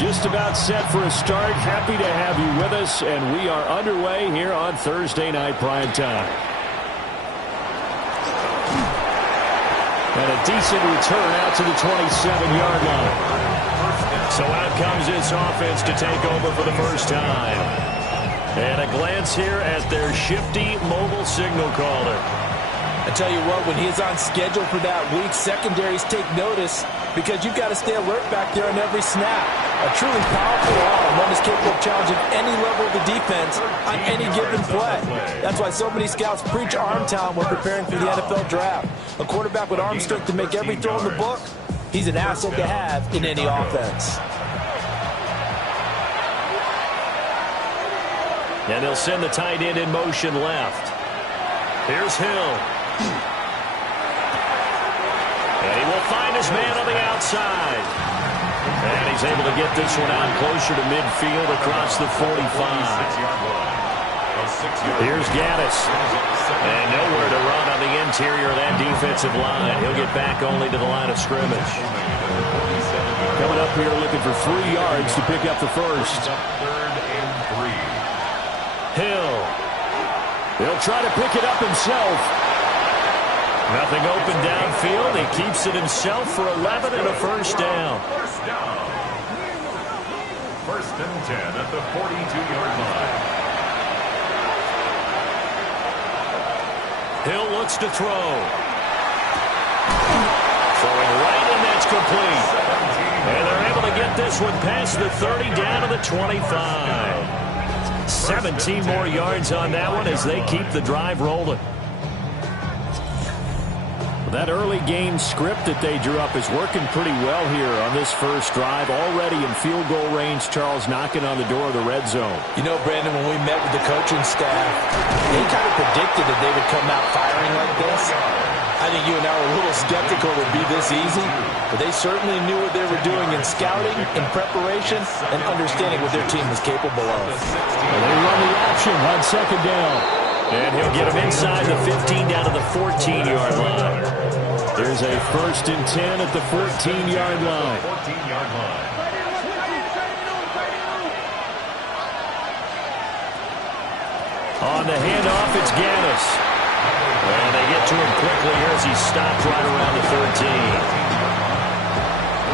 Just about set for a start. Happy to have you with us, and we are underway here on Thursday Night Prime Time. And a decent return out to the 27-yard line. So out comes this offense to take over for the first time. And a glance here at their shifty mobile signal caller. I tell you what, when he's on schedule for that week, secondaries take notice because you've got to stay alert back there on every snap. A truly powerful arm, one is capable of challenging any level of the defense on any given play. That's why so many scouts preach arm talent when preparing for the NFL draft. A quarterback with arm strength to make every throw in the book, he's an asset to have in any offense. And they'll send the tight end in motion left. Here's Hill. And he will find his man on the outside. And he's able to get this one out closer to midfield across the 45. Here's Gaddis. And nowhere to run on the interior of that defensive line. He'll get back only to the line of scrimmage. Coming up here looking for 3 yards to pick up the first. Hill. He'll try to pick it up himself. Nothing open downfield. He keeps it himself for 11 and a first down. First and 10 at the 42-yard line. Hill looks to throw. Throwing right, and that's complete. And they're able to get this one past the 30 down to the 25. 17 more yards on that one as they keep the drive rolling. That early game script that they drew up is working pretty well here on this first drive. Already in field goal range, Charles knocking on the door of the red zone. You know, Brandon, when we met with the coaching staff, they kind of predicted that they would come out firing like this. I think you and I were a little skeptical it would be this easy, but they certainly knew what they were doing in scouting, in preparation, and understanding what their team was capable of. And they run the option on second down. And he'll get him inside the 15 down to the 14-yard line. There's a first and 10 at the 14-yard line. On the handoff, it's Gaddis. And they get to him quickly here as he stopped right around the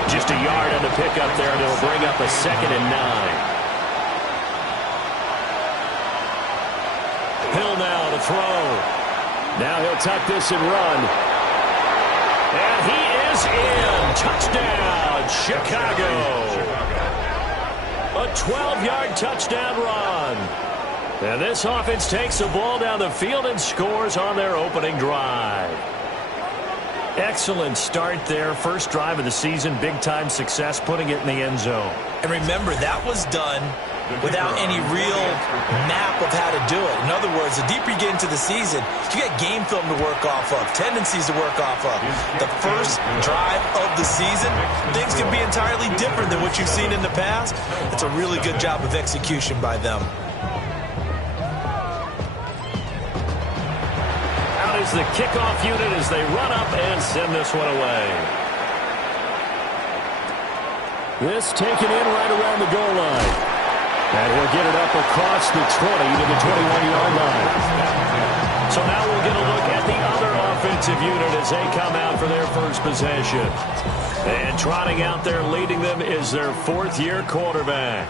13. Just a yard on the pickup there, and it'll bring up a second and 9. Hill now to throw. Now he'll tuck this and run. And he is in. Touchdown, Chicago. A 12-yard touchdown run. And this offense takes the ball down the field and scores on their opening drive. Excellent start there. First drive of the season. Big-time success, putting it in the end zone. And remember, that was done without any real map of how to do it. In other words, the deeper you get into the season, you got game film to work off of, tendencies to work off of. The first drive of the season, things can be entirely different than what you've seen in the past. It's a really good job of execution by them. Out is the kickoff unit as they run up and send this one away. This taken in right around the goal line. And he'll get it up across the 20 to the 21-yard line. So now we'll get a look at the other offensive unit as they come out for their first possession. And trotting out there leading them is their 4th-year quarterback.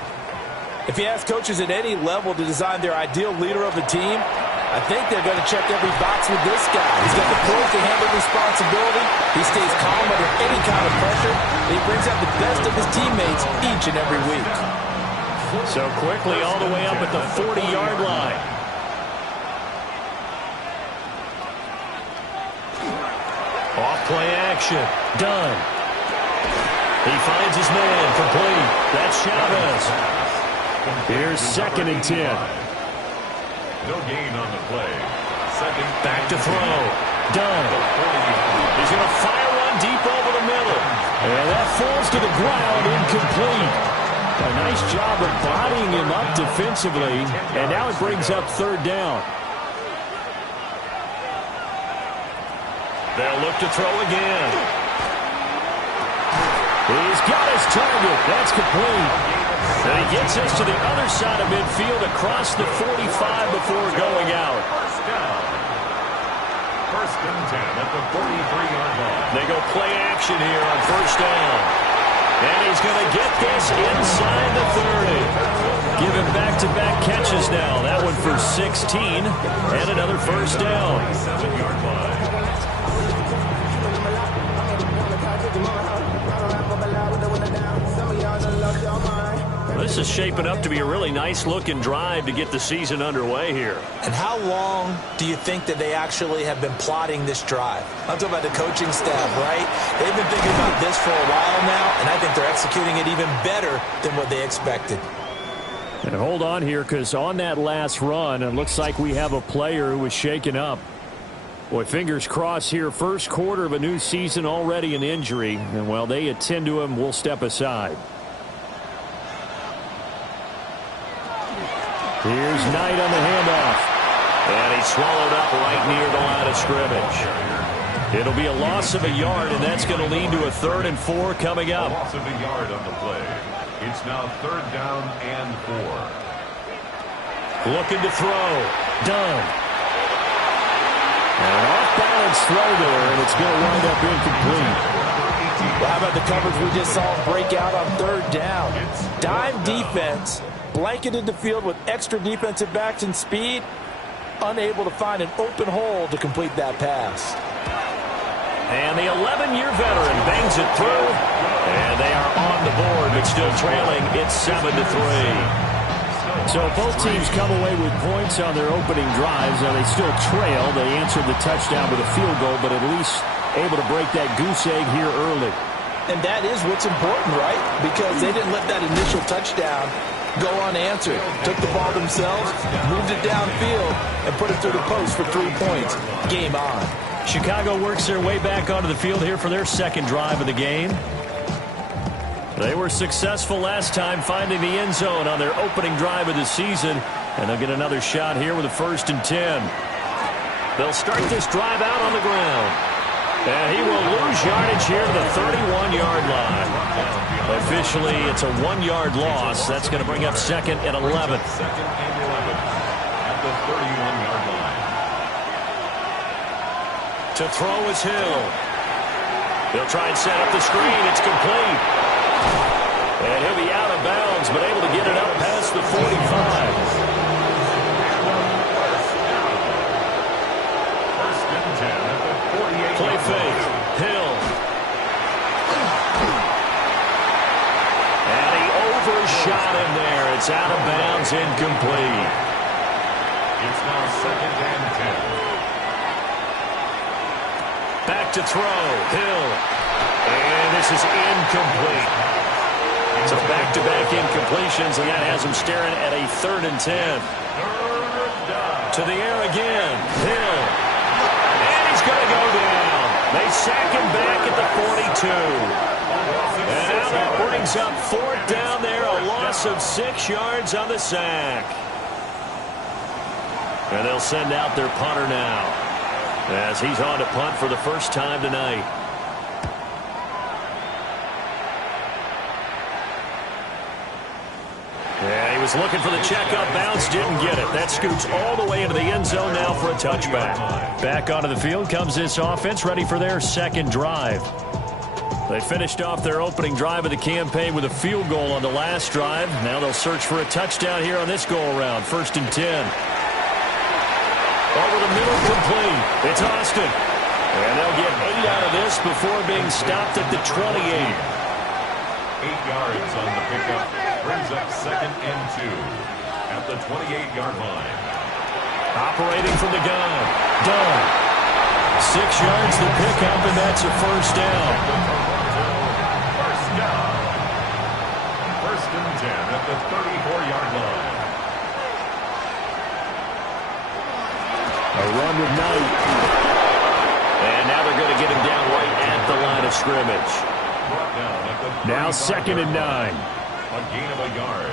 If you ask coaches at any level to design their ideal leader of a team, I think they're going to check every box with this guy. He's got the poise to handle responsibility. He stays calm under any kind of pressure. He brings out the best of his teammates each and every week. So quickly all the way up at the 40-yard line. Off play action. Done. He finds his man. Complete. That's Chavez. Here's second and 10. No gain on the play. Second. Back to throw. Done. He's going to fire one deep over the middle. And that falls to the ground, incomplete. A nice job of bodying him up defensively, and now it brings up third down. They'll look to throw again. He's got on his target. That's complete. And he gets us to the other side of midfield across the 45 before going out. First down. First and 10 at the 43-yard line. They go play action here on first down. And he's going to get this inside the 30. Give him back-to-back catches now. That one for 16 and another first down. 7-yard line. This is shaping up to be a really nice-looking drive to get the season underway here. And how long do you think that they actually have been plotting this drive? I'm talking about the coaching staff, right? They've been thinking about this for a while now, and I think they're executing it even better than what they expected. And hold on here, because on that last run, it looks like we have a player who was shaken up. Boy, fingers crossed here. First quarter of a new season, already an injury. And while they attend to him, we'll step aside. Here's Knight on the handoff. And he's swallowed up right near the line of scrimmage. It'll be a loss of a yard, and that's going to lead to a 3rd and 4 coming up. A loss of a yard on the play. It's now 3rd down and 4. Looking to throw. Done. And an off-balance throw there, and it's going to wind up incomplete. Well, how about the coverage we just saw break out on 3rd down? Dime defense, blanketed the field with extra defensive backs and speed, unable to find an open hole to complete that pass. And the 11-year veteran bangs it through, and they are on the board, but still trailing. It's 7-3. So both teams come away with points on their opening drives. Now they still trail. They answered the touchdown with a field goal, but at least able to break that goose egg here early. And that is what's important, right? Because they didn't let that initial touchdown go unanswered. Took the ball themselves, moved it downfield, and put it through the post for 3 points. Game on. Chicago works their way back onto the field here for their second drive of the game. They were successful last time finding the end zone on their opening drive of the season, and they'll get another shot here with a 1st and 10. They'll start this drive out on the ground. And he will lose yardage here to the 31-yard line. Officially, it's a 1-yard loss. That's going to bring up 2nd and 11. 2nd and 11 at the 31-yard line. To throw is Hill. He'll try and set up the screen. It's complete. And he'll be out of bounds, but able to get it up past the 45. First and 10 at the 48. Play fake. Hill. And he overshot him there. It's out of bounds, incomplete. It's now 2nd and 10. Back to throw. Hill. And this is incomplete. So back-to-back incompletions, and that has him staring at a 3rd and 10. To the air again. Hill. And he's going to go down. They sack him back at the 42. And now that brings up 4th down there, a loss of 6 yards on the sack. And they'll send out their punter now, as he's on to punt for the first time tonight. Yeah, he was looking for the checkup bounce, didn't get it. That scoots all the way into the end zone now for a touchback. Back onto the field comes this offense, ready for their second drive. They finished off their opening drive of the campaign with a field goal on the last drive. Now they'll search for a touchdown here on this go-around. 1st and 10. Over the middle, complete. It's Austin. And they'll get 8 out of this before being stopped at the 28. 8 yards on the pickup. Brings up 2nd and 2 at the 28-yard line. Operating from the gun. Done. 6 yards the pickup, and that's a 1st down. First down. 1st and 10 at the 34-yard line. A run with Knight. And now they're going to get him down right at the line of scrimmage. Brought down at the Now 2nd and 9. A gain of a yard.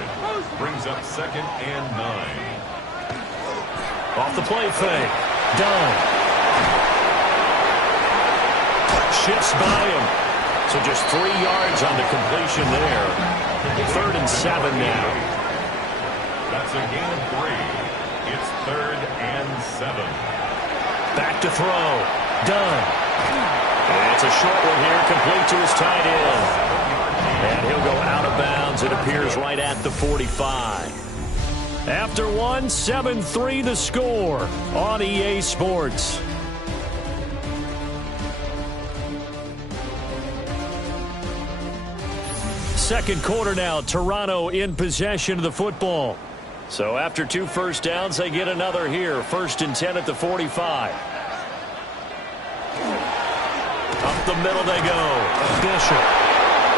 Brings up 2nd and 9. Off the play fake. Done. Shifts by him. So just 3 yards on the completion there. 3rd and 7 now. That's a gain of 3. It's 3rd and 7. Back to throw. Done. And it's a short one here, complete to his tight end. And he'll go out of bounds. It appears right at the 45. After one, 7-3 the score on EA Sports. Second quarter now, Toronto in possession of the football. So after 2 first downs, they get another here. 1st and 10 at the 45. Up the middle they go. Bishop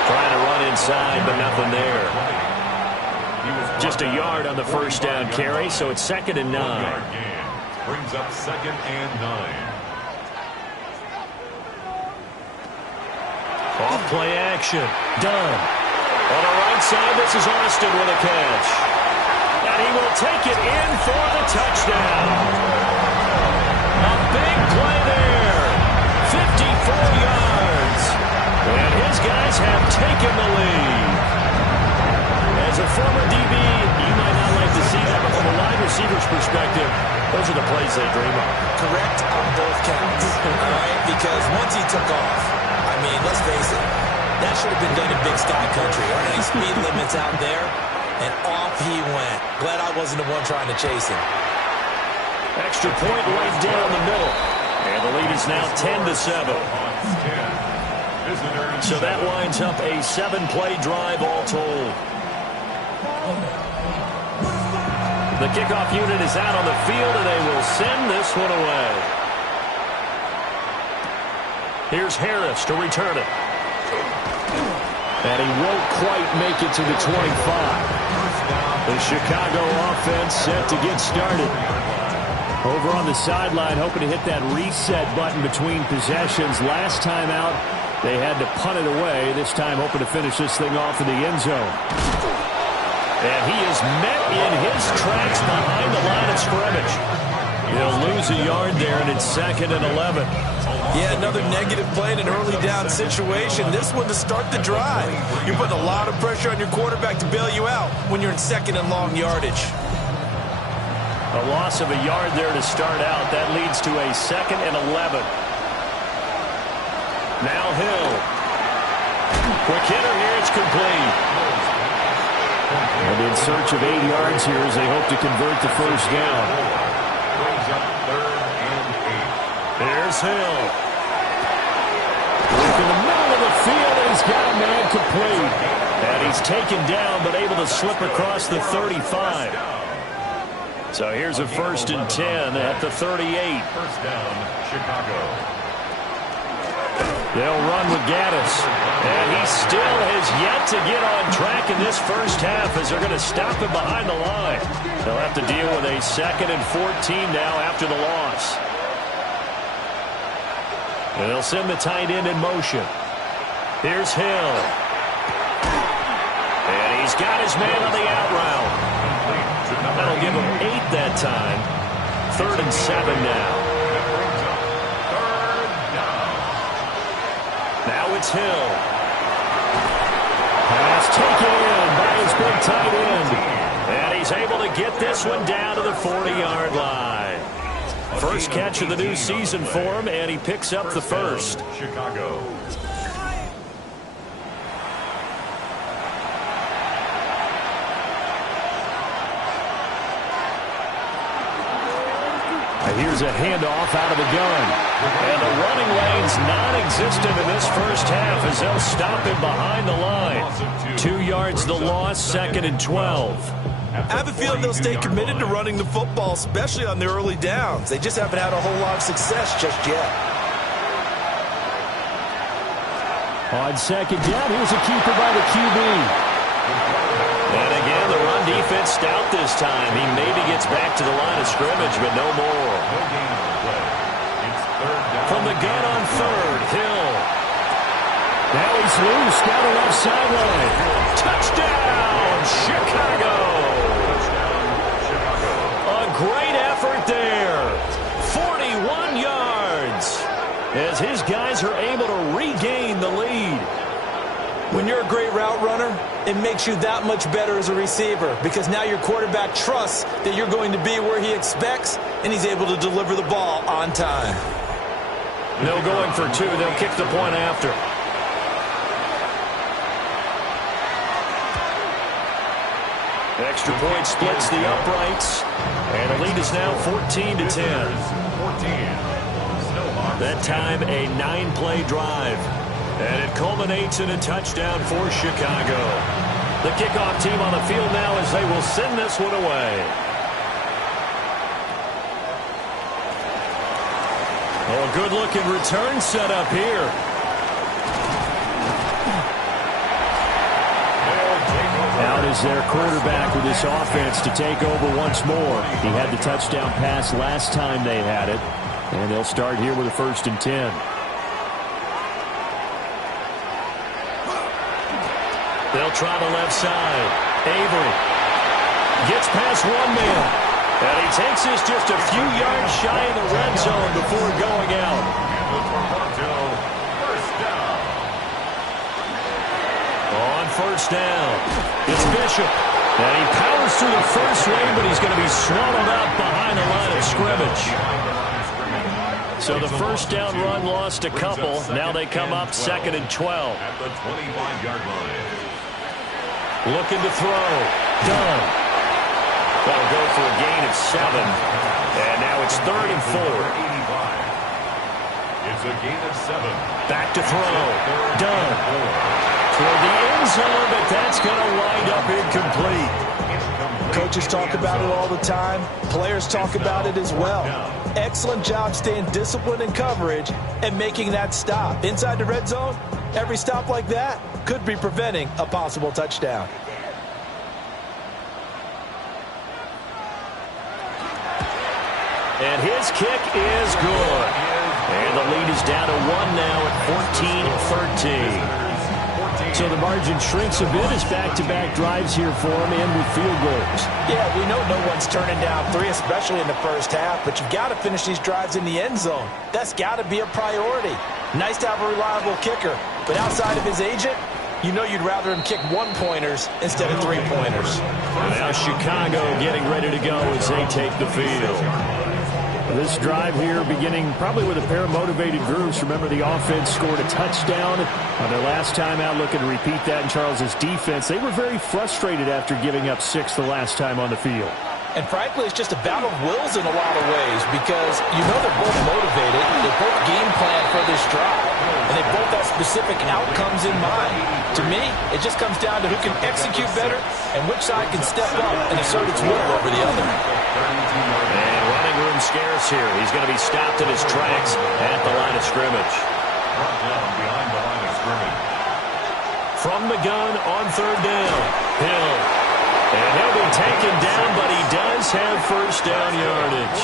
trying to run inside, but nothing there. Just a yard on the first down carry, so it's 2nd and 9. Brings up 2nd and 9. Off play action. Done. On the right side, this is Austin with a catch. And he will take it in for the touchdown. A big play there. 54 yards. And his guys have taken the lead. As a former DB, you might not like to see that, but from a wide receiver's perspective, those are the plays they dream of. Correct on both counts. All right? Because once he took off, I mean, let's face it, that should have been done in Big Sky Country. Aren't any speed limits out there? And off he went. Glad I wasn't the one trying to chase him. Extra point right down the middle. And the lead is now 10-7. So that winds up a 7-play drive all told. The kickoff unit is out on the field, and they will send this one away. Here's Harris to return it. And he won't quite make it to the 25. The Chicago offense set to get started. Over on the sideline, hoping to hit that reset button between possessions. Last time out, they had to punt it away. This time, hoping to finish this thing off in the end zone. And he is met in his tracks behind the line of scrimmage. He'll lose a yard there, and it's 2nd and 11. Yeah, another negative play in an early down situation. This one to start the drive. You're putting a lot of pressure on your quarterback to bail you out when you're in 2nd and long yardage. A loss of a yard there to start out. That leads to a 2nd and 11. Now Hill. Quick hitter here. It's complete. And in search of 8 yards here as they hope to convert the first down. Brings up 3rd and 8. Here's Hill. Look in the middle of the field, and he's got a man complete. And he's taken down, but able to slip across the 35. So here's a 1st and 10 at the 38. First down, Chicago. They'll run with Gaddis. And he still has yet to get on track in this first half as they're going to stop him behind the line. They'll have to deal with a 2nd and 14 now after the loss. And they'll send the tight end in motion. Here's Hill. And he's got his man on the out route. That'll give him 8 that time. 3rd and 7 now. Now it's Hill. Pass taken in by his big tight end. And he's able to get this one down to the 40-yard line. First catch of the new season for him, and he picks up the first. Chicago. Here's a handoff out of the gun. And the running lane's non-existent in this first half as they'll stop him behind the line. 2 yards the loss, 2nd and 12. I have a feeling they'll stay committed to running the football, especially on the early downs. They just haven't had a whole lot of success just yet. On 2nd down, here's a keeper by the QB. And again, the run defense stout this time. He maybe gets back to the line of scrimmage, but no more. From the gun on 3rd, Hill. Now he's loose down the left sideline. Touchdown, Chicago. A great effort there. 41 yards as his guys are able to regain the lead. When you're a great route runner, it makes you that much better as a receiver because now your quarterback trusts that you're going to be where he expects, and he's able to deliver the ball on time. No going for two. They'll kick the point after. Extra point splits the uprights, and the lead is now 14-10. That time, a 9-play drive. And it culminates in a touchdown for Chicago. The kickoff team on the field now as they will send this one away. Oh, a good-looking return set up here. Out is their quarterback with this offense to take over once more. He had the touchdown pass last time they had it. And they'll start here with a 1st and 10. They'll try the left side. Avery gets past one man. And he takes this just a few yards shy of the red zone before going out. On 1st down, it's Bishop. And he powers through the first lane, but he's going to be swallowed up behind the line of scrimmage. So the 1st down run lost a couple. Now they come up 2nd and 12. At the 25-yard line. Looking to throw. Done. That'll go for a gain of 7. And now it's 3rd and 4. It's a gain of 7. Back to throw. Done. Toward the end zone, but that's going to wind up incomplete. Coaches talk about it all the time. Players talk about it as well. Excellent job staying disciplined in coverage and making that stop. Inside the red zone, every stop like that could be preventing a possible touchdown. And his kick is good. And the lead is down to 1 now at 14-13. So the margin shrinks a bit as back-to-back drives here for him and with field goals. Yeah, we know no one's turning down 3, especially in the first half, but you've got to finish these drives in the end zone. That's got to be a priority. Nice to have a reliable kicker, but outside of his agent, you know you'd rather him kick 1-pointers instead of 3-pointers. Now Chicago getting ready to go as they take the field. This drive here beginning probably with a pair of motivated groups. Remember, the offense scored a touchdown on their last time out, looking to repeat that in Charles's defense. They were very frustrated after giving up 6 the last time on the field. And frankly, it's just a battle of wills in a lot of ways because you know they're both motivated. They both game plan for this drive, and they both have specific outcomes in mind. To me, it just comes down to who can execute better and which side can step up and assert its will over the other. And running room scarce here. He's going to be stopped in his tracks at the line of scrimmage. Behind the line of scrimmage. From the gun on 3rd down, Hill. And he'll be taken down, but he does have 1st down yardage.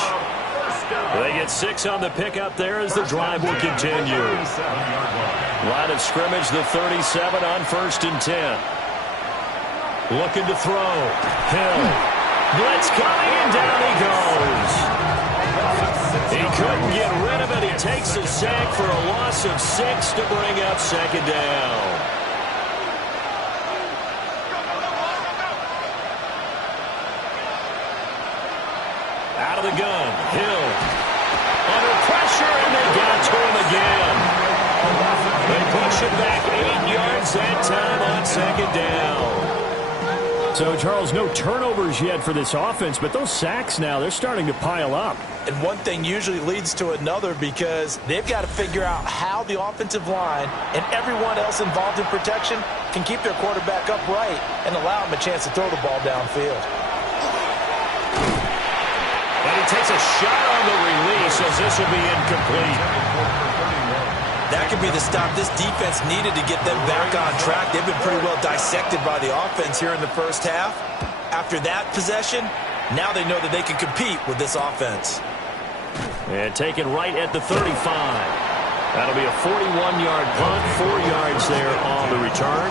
They get 6 on the pickup there as the drive will continue. Line of scrimmage, the 37 on 1st and 10. Looking to throw. Hill. Blitz coming, and down he goes. He couldn't get rid of it. He takes a sack for a loss of 6 to bring up 2nd down. Out of the gun, Hill. Under pressure, and they got to him again. They push it back 8 yards that time on 2nd down. So, Charles, no turnovers yet for this offense, but those sacks now, they're starting to pile up. And one thing usually leads to another because they've got to figure out how the offensive line and everyone else involved in protection can keep their quarterback upright and allow him a chance to throw the ball downfield. And he takes a shot on the release as this will be incomplete. That could be the stop this defense needed to get them back on track. They've been pretty well dissected by the offense here in the first half. After that possession, now they know that they can compete with this offense. And taken right at the 35. That'll be a 41-yard punt, 4 yards there on the return.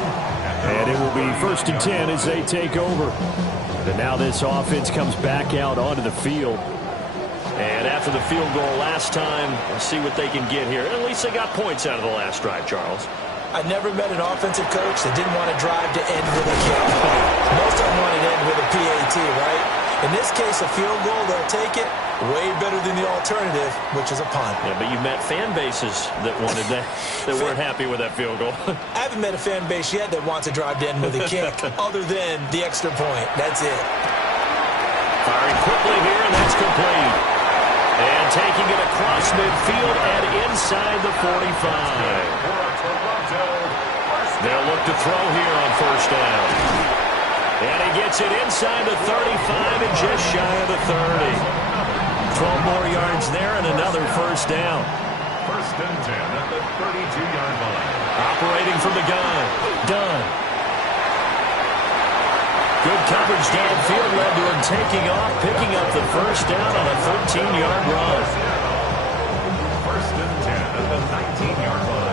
And it will be 1st and 10 as they take over. And now this offense comes back out onto the field. And after the field goal last time, let's see what they can get here. At least they got points out of the last drive, Charles. I never met an offensive coach that didn't want to drive to end with a kick. Most of them want to end with a PAT, right? In this case, a field goal, they'll take it. Way better than the alternative, which is a punt. Yeah, but you met fan bases that wanted that, that weren't happy with that field goal. I haven't met a fan base yet that wants to drive to end with a kick, other than the extra point. That's it. Firing quickly here, and that's complete. And taking it across midfield and inside the 45. They'll look to throw here on first down. And he gets it inside the 35 and just shy of the 30. 12 more yards there and another first down. First and 10 at the 32-yard line. Operating from the gun. Done. Good coverage downfield led to him taking off, picking up the first down on a 13-yard run. First and 10 at the 19-yard line.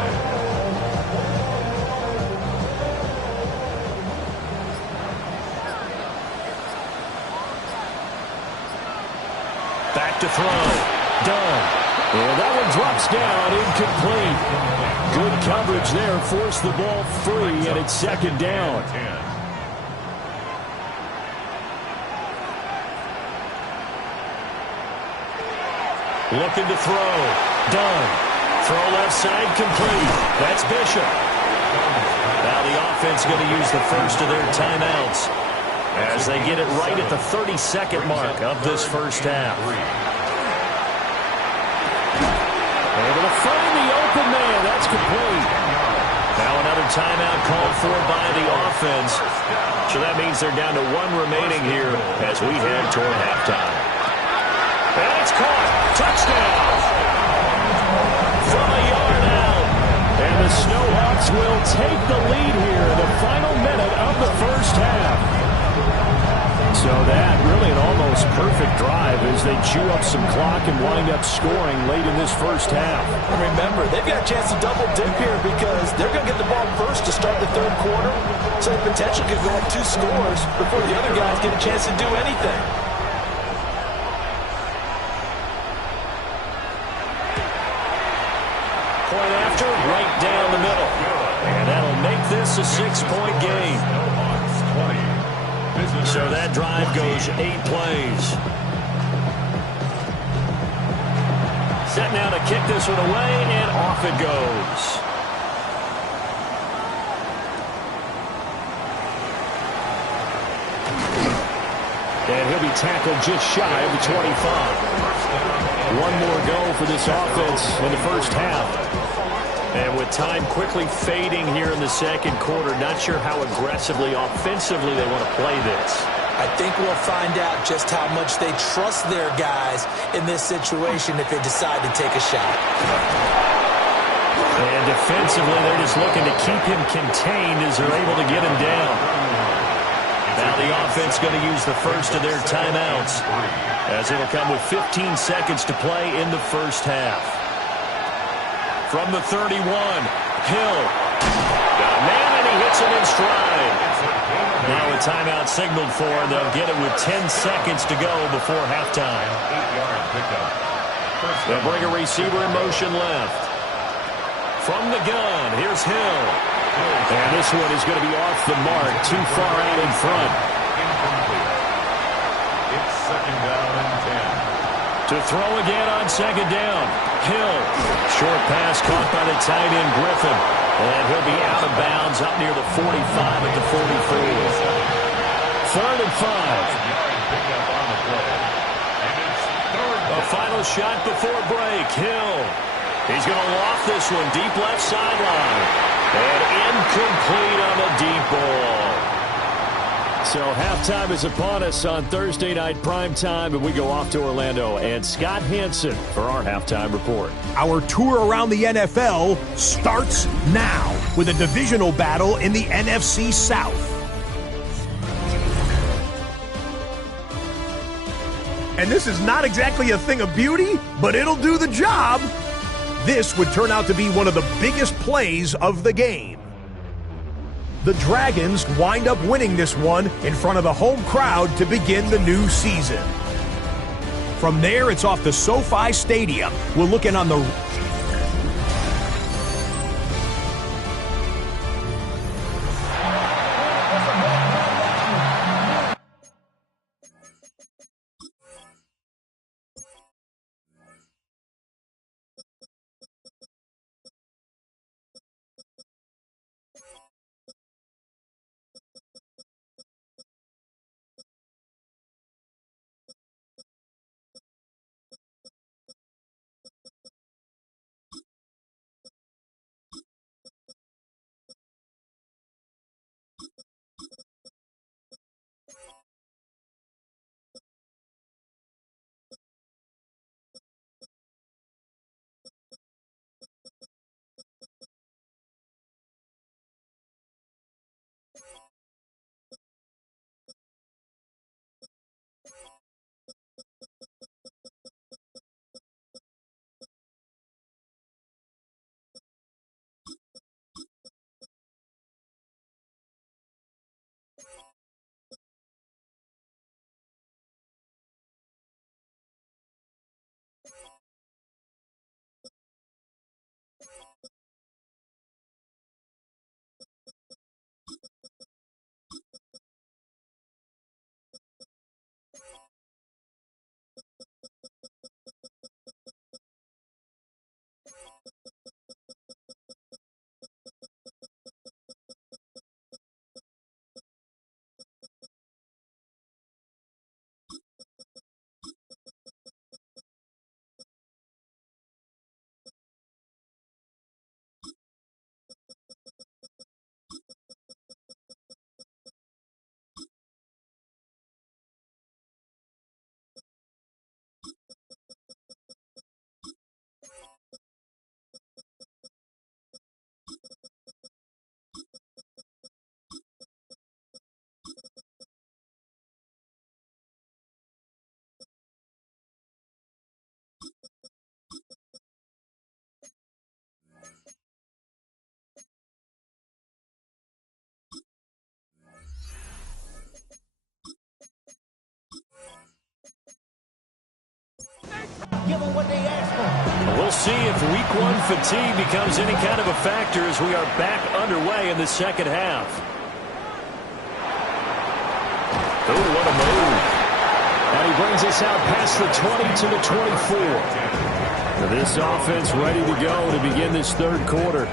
Back to throw. Done. And that one drops down, incomplete. Good coverage there, forced the ball free, and it's second down. Looking to throw. Done. Throw left side, complete. That's Bishop. Now the offense going to use the first of their timeouts as they get it right at the 32nd mark of this first half. Able to find the open man. That's complete. Now another timeout called for by the offense. So that means they're down to one remaining here as we head toward halftime. And it's caught. Touchdown. From a yard out. And the Snowhawks will take the lead here in the final minute of the first half. So that really an almost perfect drive as they chew up some clock and wind up scoring late in this first half. And remember, they've got a chance to double dip here because they're going to get the ball first to start the third quarter. So they potentially could go up 2 scores before the other guys get a chance to do anything. Point after, right down the middle. And that'll make this a 6-point game. So that drive goes 8 plays. Set now to kick this one away, and off it goes. And he'll be tackled just shy of the 25. One more go for this offense in the first half. And with time quickly fading here in the second quarter, not sure how aggressively, offensively they want to play this. I think we'll find out just how much they trust their guys in this situation if they decide to take a shot. And defensively, they're just looking to keep him contained as they're able to get him down. Now the offense going to use the first of their timeouts as it'll come with 15 seconds to play in the first half. From the 31, Hill. Got a man, and he hits him in stride. Now a timeout signaled for, and they'll get it with 10 seconds to go before halftime. They'll bring a receiver in motion left. From the gun, here's Hill. And this one is going to be off the mark, too far out in front. It's second down and 10. To throw again on second down. Hill. Short pass caught by the tight end Griffin. And he'll be out of bounds up near the 45 at the 44. Third and 5. A final shot before break. Hill. He's going to loft this one deep left sideline. And incomplete on the deep ball. So halftime is upon us on Thursday night primetime, and we go off to Orlando and Scott Hansen for our halftime report. Our tour around the NFL starts now with a divisional battle in the NFC South. And this is not exactly a thing of beauty, but it'll do the job. This would turn out to be one of the biggest plays of the game. The Dragons wind up winning this one in front of the home crowd to begin the new season. From there, it's off to SoFi Stadium. We're looking on the fatigue becomes any kind of a factor as we are back underway in the second half. Oh, what a move. And he brings us out past the 20 to the 24. This offense ready to go to begin this third quarter.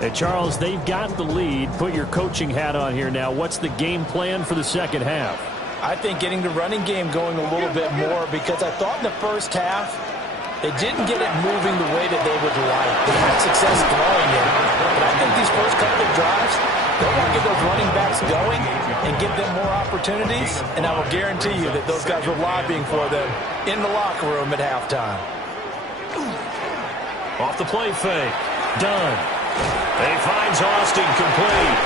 And Charles, they've got the lead. Put your coaching hat on here now. What's the game plan for the second half? I think getting the running game going a little bit more, because I thought in the first half they didn't get it moving the way that they would like. They had success throwing it. But I think these first couple of drives, they want to get those running backs going and give them more opportunities. And I will guarantee you that those guys were lobbying for them in the locker room at halftime. Off the play fake. Done. He finds Austin complete.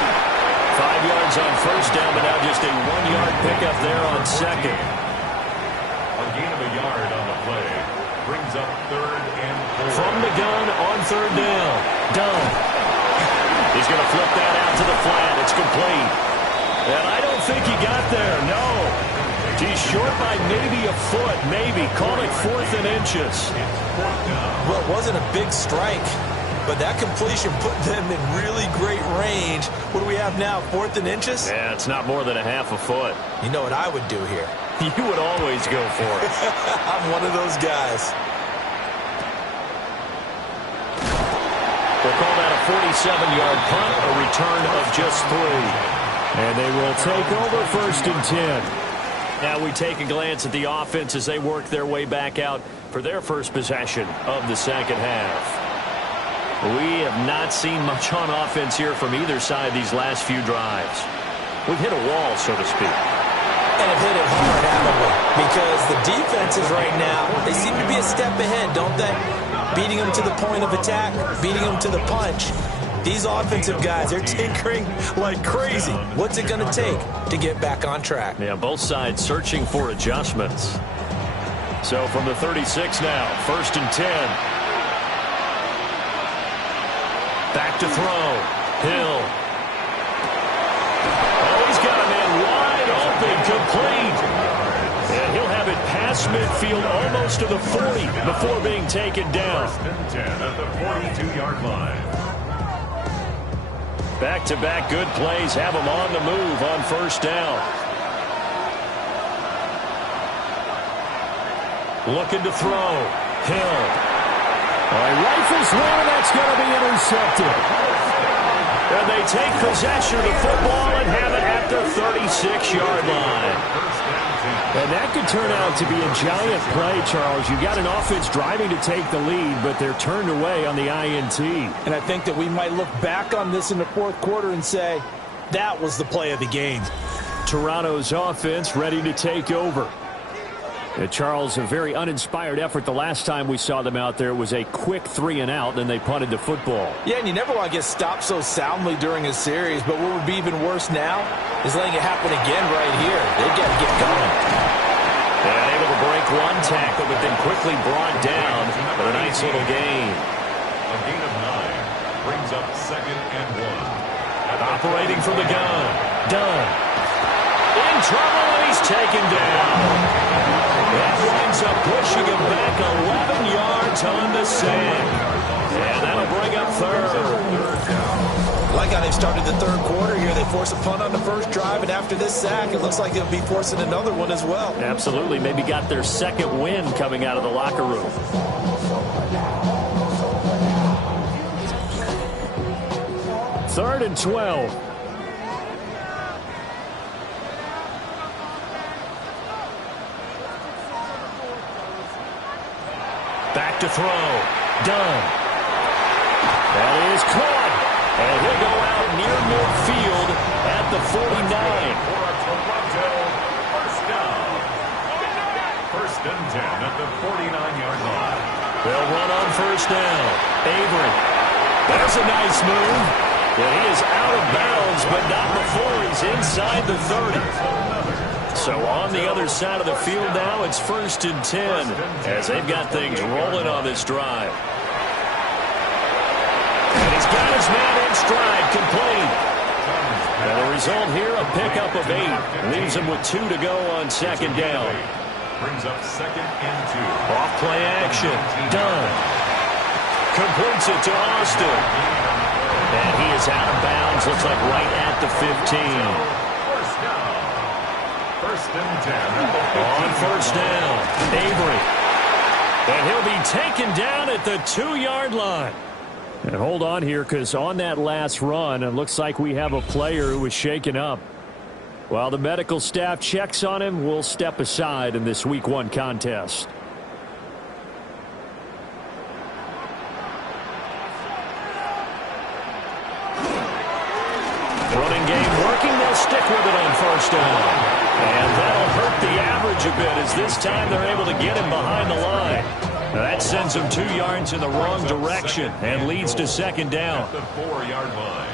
5 yards on first down, but now just a 1-yard pickup there on second. A gain of a yard on the play. Brings up 3rd and 4. From the gun on 3rd down. Done. He's going to flip that out to the flat. It's complete. And I don't think he got there. No. He's short by maybe a foot. Maybe. Call it 4th and inches. Well, it wasn't a big strike, but that completion put them in really great range. What do we have now, 4th and inches? Yeah, it's not more than a half a foot. You know what I would do here? You would always go for it. I'm one of those guys. We'll call that a 47-yard punt, a return of just 3. And they will take over 1st and 10. Now we take a glance at the offense as they work their way back out for their first possession of the second half. We have not seen much on offense here from either side these last few drives. We've hit a wall, so to speak. And have hit it hard, haven't we? Because the defenses right now, they seem to be a step ahead, don't they? Beating them to the point of attack, beating them to the punch. These offensive guys, they're tinkering like crazy. What's it going to take to get back on track? Yeah, both sides searching for adjustments. So from the 36 now, 1st and 10. Back to throw. Hill. Oh, he's got a man wide open, complete. And he'll have it past midfield almost to the 40 before being taken down. 1st and 10 at the 42-yard line. Back-to-back good plays have them on the move on 1st down. Looking to throw. Hill. Rifles one, and that's going to be intercepted. And they take possession of the football and have it at the 36-yard line. And that could turn out to be a giant play, Charles. You got an offense driving to take the lead, but they're turned away on the INT. And I think that we might look back on this in the 4th quarter and say, that was the play of the game. Toronto's offense ready to take over. Charles, a very uninspired effort the last time we saw them out there. It was a quick 3 and out, then they punted the football. Yeah, and you never want to get stopped so soundly during a series, but what would be even worse now is letting it happen again right here. They've got to get going. And able to break one tackle, but then quickly brought down for a nice little gain. A gain of 9 brings up 2nd and 1. Operating from the gun. Done. In trouble, and he's taken down. That winds up pushing him back 11 yards on the sand. And that'll bring up 3rd. I like how they've started the 3rd quarter here. They force a punt on the first drive, and after this sack, it looks like they'll be forcing another one as well. Absolutely. Maybe got their 2nd win coming out of the locker room. Third and 12. Back to throw. Done. That is caught. And he'll go out near midfield at the 49. For a Toronto first down. 1st and 10 at the 49-yard line. They'll run on 1st down. Avery. That's a nice move. And he is out of bounds, but not before he's inside the 30. So on the other side of the field now, it's 1st and 10 as they've got things rolling on this drive. And he's got his man in stride, complete. And the result here, a pickup of 8. Leaves him with 2 to go on 2nd down. Brings up 2nd and 2. Off play action. Done. completes it to Austin. And he is out of bounds, looks like right at the 15. First and 10. On first down, Avery. And he'll be taken down at the 2-yard line. And hold on here, because on that last run, it looks like we have a player who was shaken up. While the medical staff checks on him, we'll step aside in this Week 1 contest. Running game working, they'll stick with it on first down. And that'll hurt the average a bit, as this time they're able to get him behind the line. Now that sends him 2 yards in the wrong direction and leads to second down. At the 4-yard line.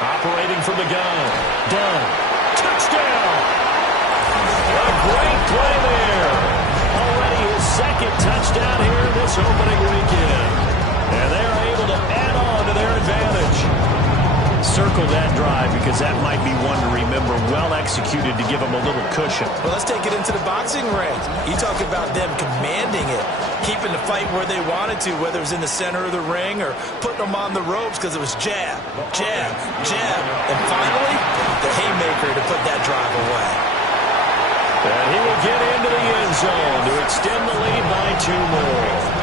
Operating from the gun. Done. Touchdown! A great play there. Already his second touchdown here this opening weekend. And they're able to add on to their advantage. Circle that drive, because that might be one to remember. Well executed to give them a little cushion. Well, let's take it into the boxing ring. You talk about them commanding it, keeping the fight where they wanted to, whether it was in the center of the ring or putting them on the ropes, because it was jab, jab, jab, and finally, the haymaker to put that drive away. And he will get into the end zone to extend the lead by 2 more.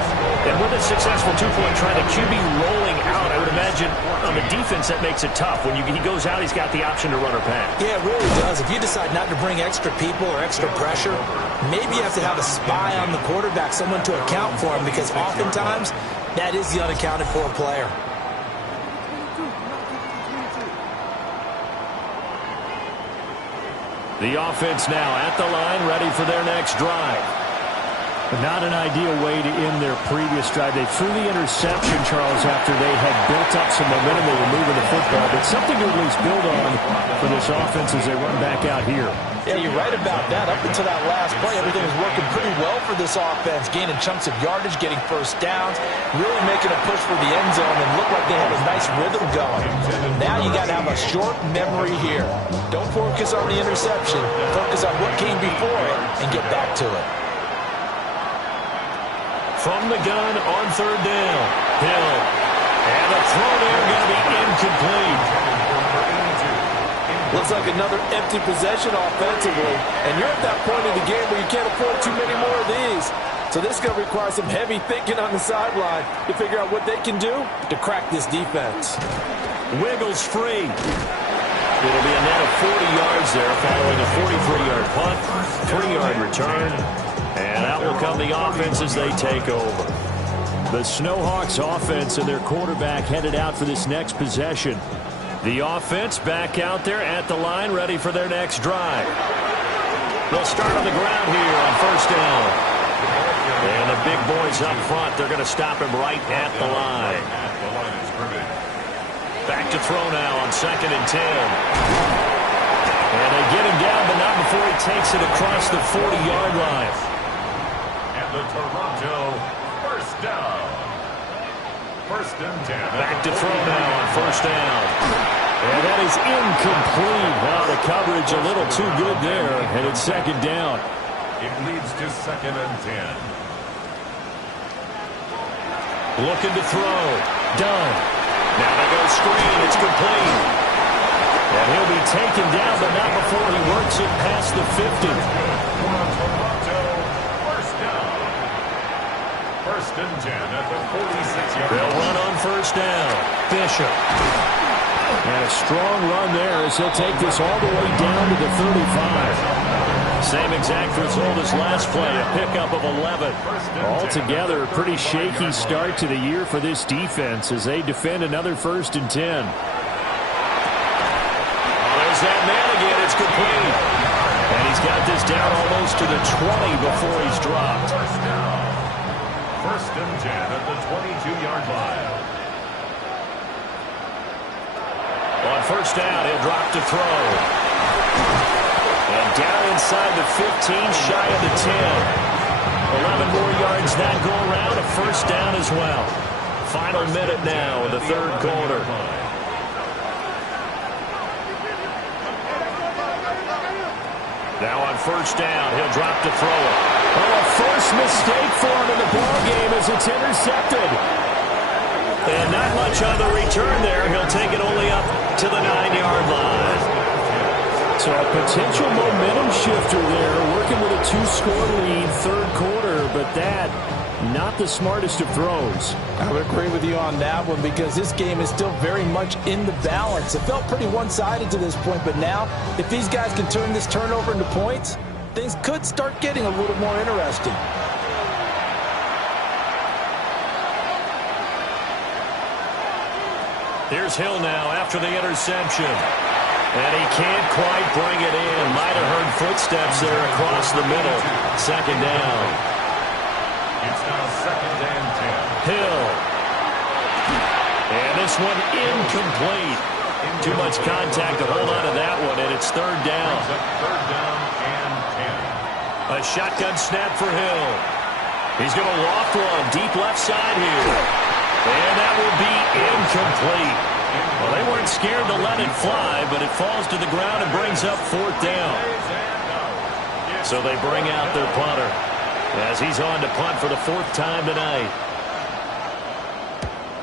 And with a successful 2-point try, the QB rolling out, I would imagine on the defense that makes it tough. When he goes out, he's got the option to run or pass. Yeah, it really does. If you decide not to bring extra people or extra pressure, maybe you have to have a spy on the quarterback, someone to account for him, because oftentimes that is the unaccounted for player. The offense now at the line, ready for their next drive. Not an ideal way to end their previous drive. They threw the interception, Charles, after they had built up some momentum. They were moving the football, but something to at least build on for this offense as they run back out here. Yeah, you're right about that. Up until that last play, everything was working pretty well for this offense, gaining chunks of yardage, getting first downs, really making a push for the end zone, and looked like they had a nice rhythm going. Now you got to have a short memory here. Don't focus on the interception. Focus on what came before it and get back to it. From the gun on third down, Hill. And the throw there going to be incomplete. Looks like another empty possession offensively. And you're at that point in the game where you can't afford too many more of these. So this is going to require some heavy thinking on the sideline to figure out what they can do to crack this defense. Wiggles free. It'll be a net of 40 yards there following a 43-yard punt, 3-yard return. And out will come the offense as they take over. The Snowhawks offense and their quarterback headed out for this next possession. The offense back out there at the line, ready for their next drive. They'll start on the ground here on first down. And the big boys up front, they're going to stop him right at the line. Back to throw now on 2nd and 10. And they get him down, but not before he takes it across the 40-yard line. The Toronto first down. First and 10. Back to throw now on first down. And that is incomplete. Wow, the coverage a little too good there. And it's second down. It leads to 2nd and 10. Looking to throw. Done. Now they go screen. It's complete. And he'll be taken down, but not before he works it past the 50. First and 10 at the 46-yard line. They'll run on first down. Bishop. And a strong run there as he'll take this all the way down to the 35. Same exact result as last play, a pickup of 11. Altogether, a pretty shaky start to the year for this defense as they defend another 1st and 10. There's that man again. It's complete. And he's got this down almost to the 20 before he's dropped. First and 10 at the 22-yard line. On first down, he'll drop to throw. And down inside the 15, shy of the 10. 11 more yards that go around, a first down as well. Final minute now of the 3rd quarter. Now on first down, he'll drop to throw it. Oh, a first mistake for him in the ballgame as it's intercepted. And not much on the return there. He'll take it only up to the 9-yard line. So a potential momentum shifter there, working with a 2-score lead, third quarter, but that, not the smartest of throws. I would agree with you on that one because this game is still very much in the balance. It felt pretty one-sided to this point, but now, if these guys can turn this turnover into points, things could start getting a little more interesting. Here's Hill now after the interception. And he can't quite bring it in. Might have heard footsteps there across the middle. Second down. It's now second and 10. Hill. And this one incomplete. Too much contact to hold on to that one, and it's third down. Third down and 10. A shotgun snap for Hill. He's going to loft one deep left side here. And that will be incomplete. Well, they weren't scared to let it fly, but it falls to the ground and brings up fourth down. So they bring out their punter as he's on to punt for the fourth time tonight.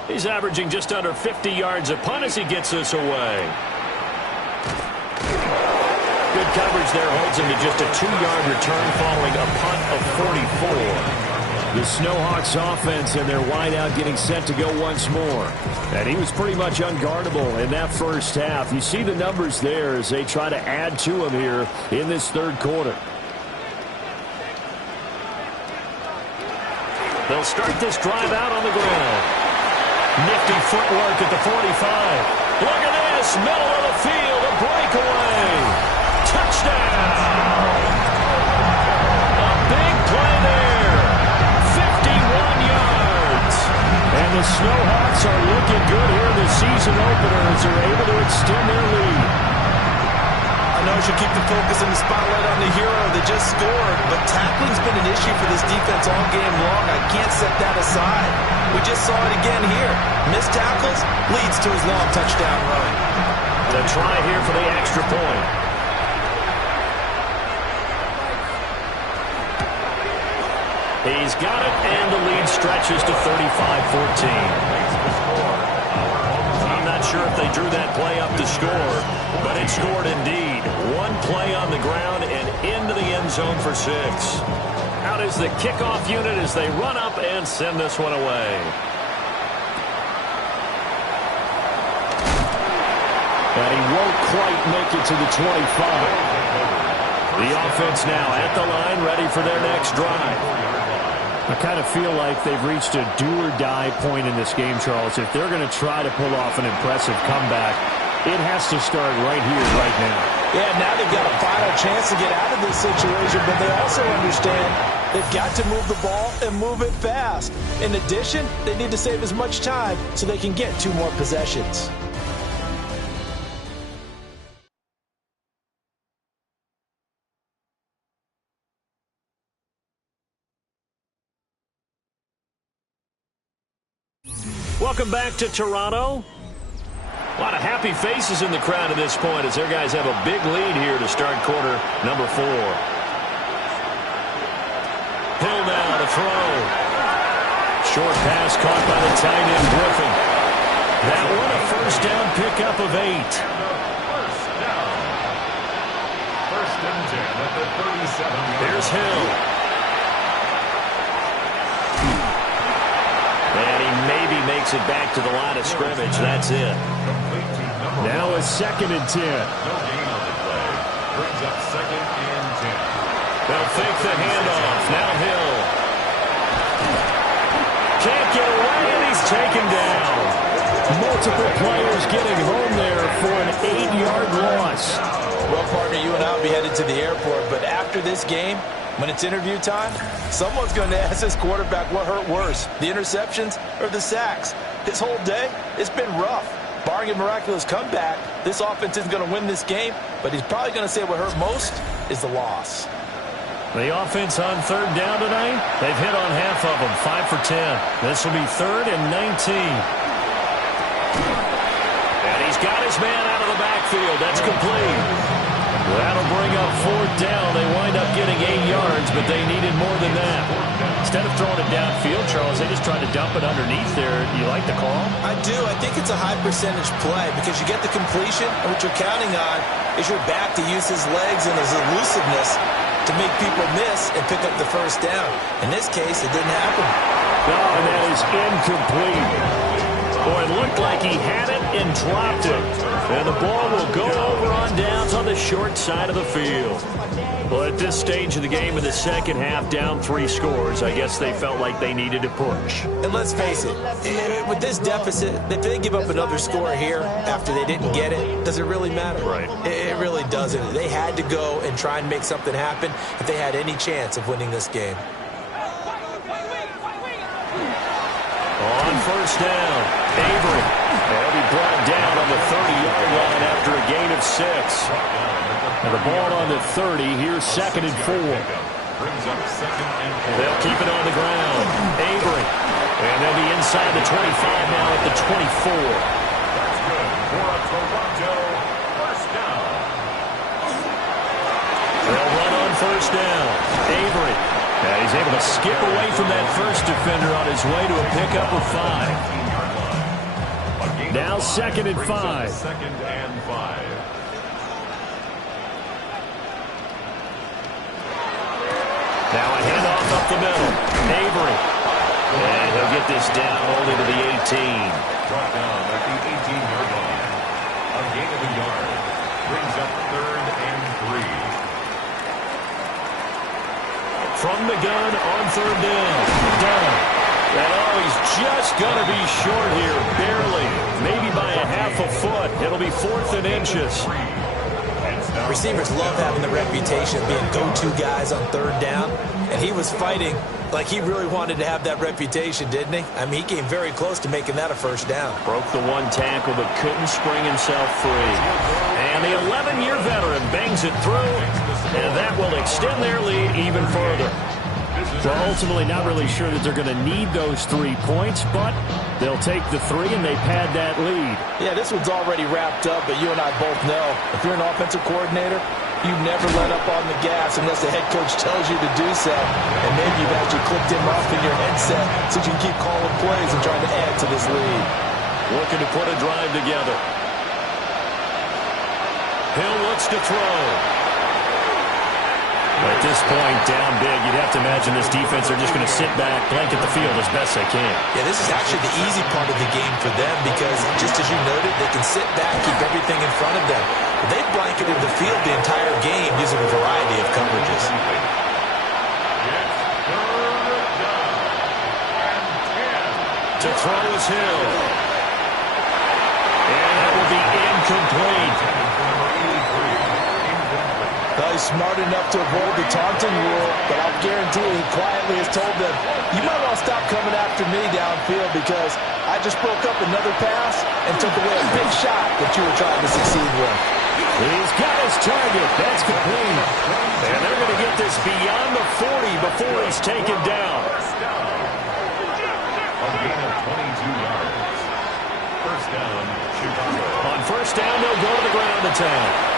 He's averaging just under 50 yards a punt as he gets this away. Good coverage there holds him to just a 2-yard return following a punt of 44. The Snowhawks offense and their wideout getting set to go once more. And he was pretty much unguardable in that first half. You see the numbers there as they try to add to him here in this third quarter. They'll start this drive out on the ground. Nifty footwork at the 45. Look at this, middle of the field, a breakaway. Touchdown! A big play there. 51 yards. And the Snowhawks are looking good here in the season opener as they're able to extend their lead. I know I should keep the focus and the spotlight on the hero that just scored, but tackling's been an issue for this defense all game long. I can't set that aside. We just saw it again here. Missed tackles leads to his long touchdown run. The try here for the extra point. He's got it, and the lead stretches to 35-14. I'm not sure if they drew that play up to score, but it scored indeed. One play on the ground and into the end zone for 6. Out is the kickoff unit as they run up and send this one away. And he won't quite make it to the 25. The offense now at the line, ready for their next drive. I kind of feel like they've reached a do-or-die point in this game, Charles. If they're going to try to pull off an impressive comeback, it has to start right here, right now. Yeah, now they've got a final chance to get out of this situation, but they also understand they've got to move the ball and move it fast. In addition, they need to save as much time so they can get 2 more possessions. Welcome back to Toronto. A lot of happy faces in the crowd at this point as their guys have a big lead here to start quarter number 4. Hill now to throw. Short pass caught by the tight end Griffin. That one a first down pickup of 8. First and 10 at the 37. Here's Hill. And he maybe makes it back to the line of scrimmage. That's it. Now a second and 10. No gain on the play. Brings up second and 10. They'll fake the handoff. Now Hill. Can't get away, and he's taken down. Multiple players getting home there for an 8-yard loss. Well, partner, you and I will be headed to the airport, but after this game, when it's interview time, someone's going to ask this quarterback what hurt worse, the interceptions or the sacks. His whole day, it's been rough. Barring a miraculous comeback, this offense isn't going to win this game, but he's probably going to say what hurt most is the loss. The offense on third down tonight, they've hit on half of them, 5 for 10. This will be third and 19. And he's got his man out of the backfield. That's complete. That'll bring up 4th down. They wind up getting 8 yards, but they needed more than that. Instead of throwing it downfield, Charles, they just tried to dump it underneath there. You like the call? I do. I think it's a high percentage play because you get the completion, and what you're counting on is your back to use his legs and his elusiveness to make people miss and pick up the 1st down. In this case, it didn't happen. No, and that is incomplete. Boy, it looked like he had it and dropped it. And the ball will go over on downs on the short side of the field. Well, at this stage of the game in the second half, down 3 scores, I guess they felt like they needed to push. And let's face it, with this deficit, if they give up another score here after they didn't get it, does it really matter? Right. It really doesn't. They had to go and try and make something happen if they had any chance of winning this game. On 1st down, Avery. They'll be brought down on the 30-yard line after a gain of 6. And the ball on the 30. Here's 2nd and 4. They'll keep it on the ground. Avery. And they'll be inside the 25 now at the 24. That's good for a Toronto 1st down. They'll run on 1st down. Avery. And he's able to skip away from that first defender on his way to a pickup of 5. Now 2nd and 5. 2nd and 5. Now a handoff up the middle. Avery. And he'll get this down only to the 18. Brought down at the 18-yard line. A gain of a yard. Brings up 3rd and 3. From the gun on 3rd down. Down. And oh, he's just going to be short here. Barely. Maybe by a half a foot. It'll be 4th and inches. Receivers love having the reputation of being go-to guys on 3rd down. And he was fighting like he really wanted to have that reputation, didn't he? I mean, he came very close to making that a 1st down. Broke the 1 tackle but couldn't spring himself free. And the 11-year veteran bangs it through. And that will extend their lead even further. Well, ultimately not really sure that they're going to need those 3 points, but they'll take the 3 and they pad that lead. Yeah, this one's already wrapped up, but you and I both know if you're an offensive coordinator, you never let up on the gas unless the head coach tells you to do so. And maybe you've actually clicked him off in your headset so you can keep calling plays and trying to add to this lead. Looking to put a drive together. Hill looks to throw. At this point, down big, you'd have to imagine this defense are just going to sit back, blanket the field as best they can. Yeah, this is actually the easy part of the game for them because, just as you noted, they can sit back, keep everything in front of them. But they've blanketed the field the entire game using a variety of coverages. To throw is Hill. And that will be incomplete. Well, he's smart enough to avoid the taunting rule, but I'll guarantee he quietly has told them, you might want to stop coming after me downfield because I just broke up another pass and took away a big shot that you were trying to succeed with. He's got his target. That's complete. And they're going to get this beyond the 40 before he's taken down. A gain of 22 yards. 1st down, Chicago. On 1st down, they'll go to the ground attack.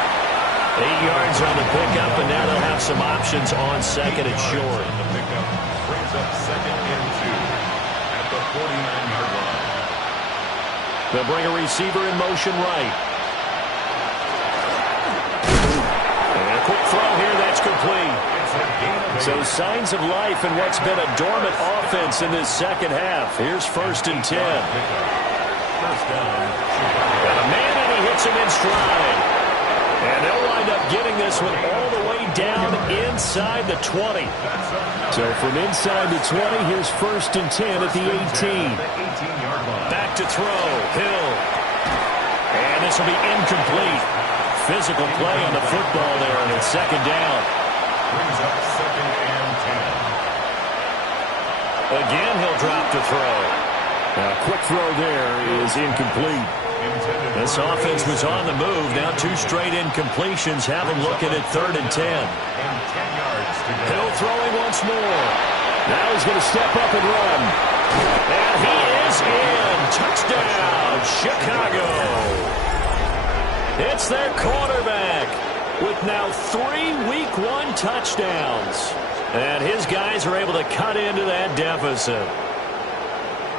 8 yards on the pickup, and now they'll have some options on 2nd and short. On the pickup brings up 2nd and 2 at the 49-yard line. They'll bring a receiver in motion right. And a quick throw here, that's complete. So signs of life in what's been a dormant offense in this second half. Here's 1st and 10. 1st down, Chicago. And a man, and he hits him in stride. And they'll wind up getting this one all the way down inside the 20. So from inside the 20, here's 1st and 10 at the 18. Back to throw, Hill. And this will be incomplete. Physical play on the football there, and it's 2nd down. Brings up 2nd and 10. Again, he'll drop to throw. Now, a quick throw there is incomplete. This offense was on the move. Now 2 straight incompletions. Have them looking at 3rd and 10. Hill throwing once more. Now he's going to step up and run. And he is in. Touchdown, Chicago. It's their quarterback. with now 3 Week 1 touchdowns. And his guys are able to cut into that deficit.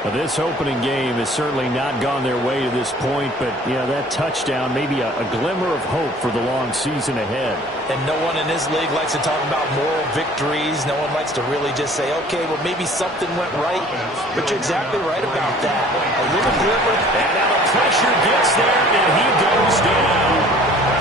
Well, this opening game has certainly not gone their way to this point, but, yeah, that touchdown may be a glimmer of hope for the long season ahead. And no one in this league likes to talk about moral victories. No one likes to really just say, okay, well, maybe something went right. But you're exactly right about that. A little glimmer. And now the pressure gets there, and he goes down.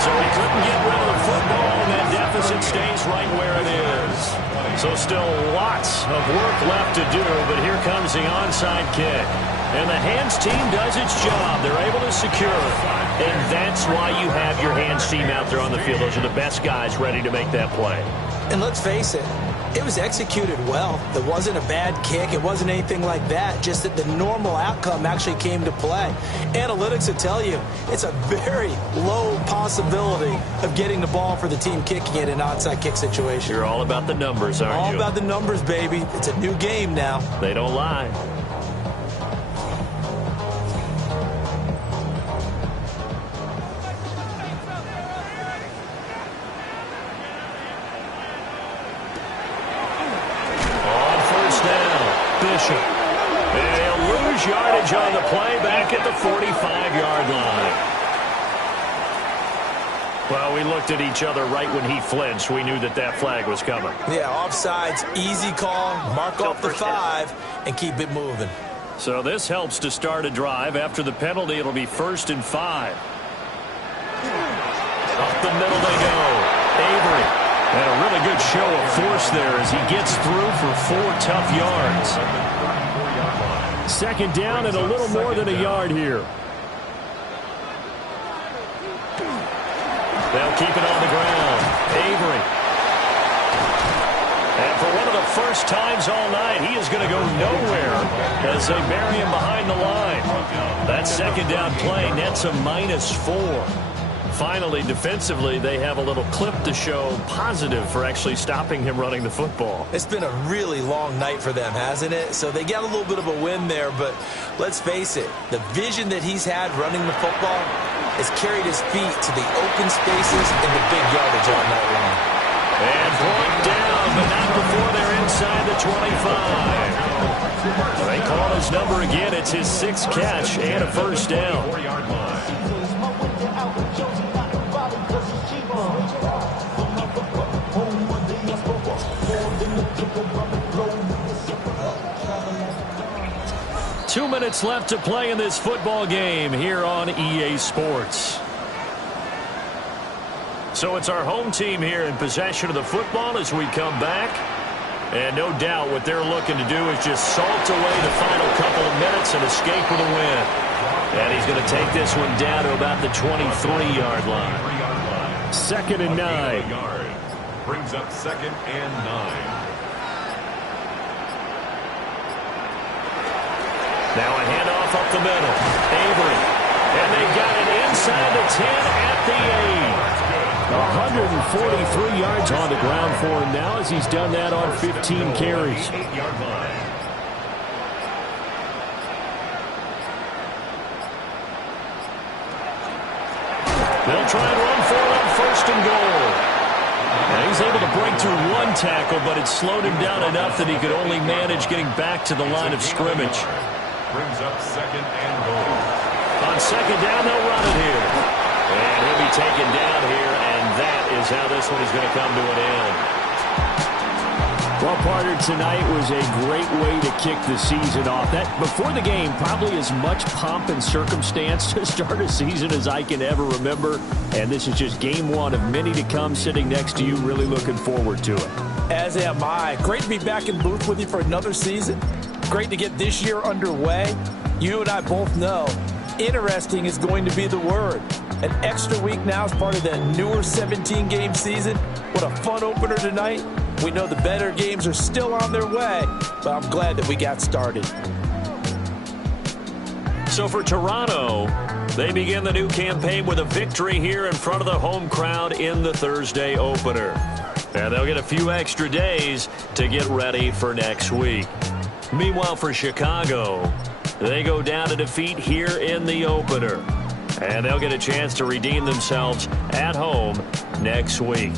So he couldn't get rid of the football, and that deficit stays right where it is. So still lots of work left to do, but here comes the onside kick. And the hands team does its job. They're able to secure it. And that's why you have your hands team out there on the field. Those are the best guys ready to make that play. And let's face it, it was executed well. It wasn't a bad kick. It wasn't anything like that. Just that the normal outcome actually came to play. Analytics will tell you it's a very low possibility of getting the ball for the team kicking it in an onside kick situation. You're all about the numbers, aren't you? All about the numbers, baby. It's a new game now. They don't lie. And he'll lose yardage on the play back at the 45-yard line. Well, we looked at each other right when he flinched. We knew that that flag was coming. Yeah, offsides, easy call, mark off the 5, and keep it moving. So this helps to start a drive. After the penalty, it'll be 1st and 5. Up the middle they go. Avery. And a really good show of force there as he gets through for 4 tough yards. 2nd down and a little more than a yard here. They'll keep it on the ground. Avery. And for one of the first times all night, he is going to go nowhere as they bury him behind the line. That 2nd down play nets a -4. Finally, defensively, they have a little clip to show positive for actually stopping him running the football. It's been a really long night for them, hasn't it? So they got a little bit of a win there, but let's face it, the vision that he's had running the football has carried his feet to the open spaces and the big yardage all night long. And brought down, but not before they're inside the 25. They call his number again. It's his 6th catch and a 1st down. 4-yard line. 2 minutes left to play in this football game here on EA Sports. So it's our home team here in possession of the football as we come back. And no doubt what they're looking to do is just salt away the final couple of minutes and escape with a win. And he's going to take this one down to about the 23-yard line. 2nd and 9. Brings up 2nd and 9. Now a handoff up the middle. Avery. And they got it inside the 10 at the 8. 143 yards on the ground for him now as he's done that on 15 carries. They'll try and run for it on 1st and goal. And he's able to break through 1 tackle, but it slowed him down enough that he could only manage getting back to the line of scrimmage. Brings up 2nd and goal. On 2nd down, they'll run it here. And he'll be taken down here, and that is how this one is going to come to an end. Well, partner, tonight was a great way to kick the season off. That before the game, probably as much pomp and circumstance to start a season as I can ever remember. And this is just game 1 of many to come sitting next to you. Really looking forward to it. As am I. Great to be back in booth with you for another season. Great to get this year underway. You and I both know interesting is going to be the word. An extra week now as part of that newer 17-game season. What a fun opener tonight. We know the better games are still on their way, but I'm glad that we got started. So for Toronto, they begin the new campaign with a victory here in front of the home crowd in the Thursday opener. And they'll get a few extra days to get ready for next week. Meanwhile, for Chicago, they go down to defeat here in the opener. And they'll get a chance to redeem themselves at home next week.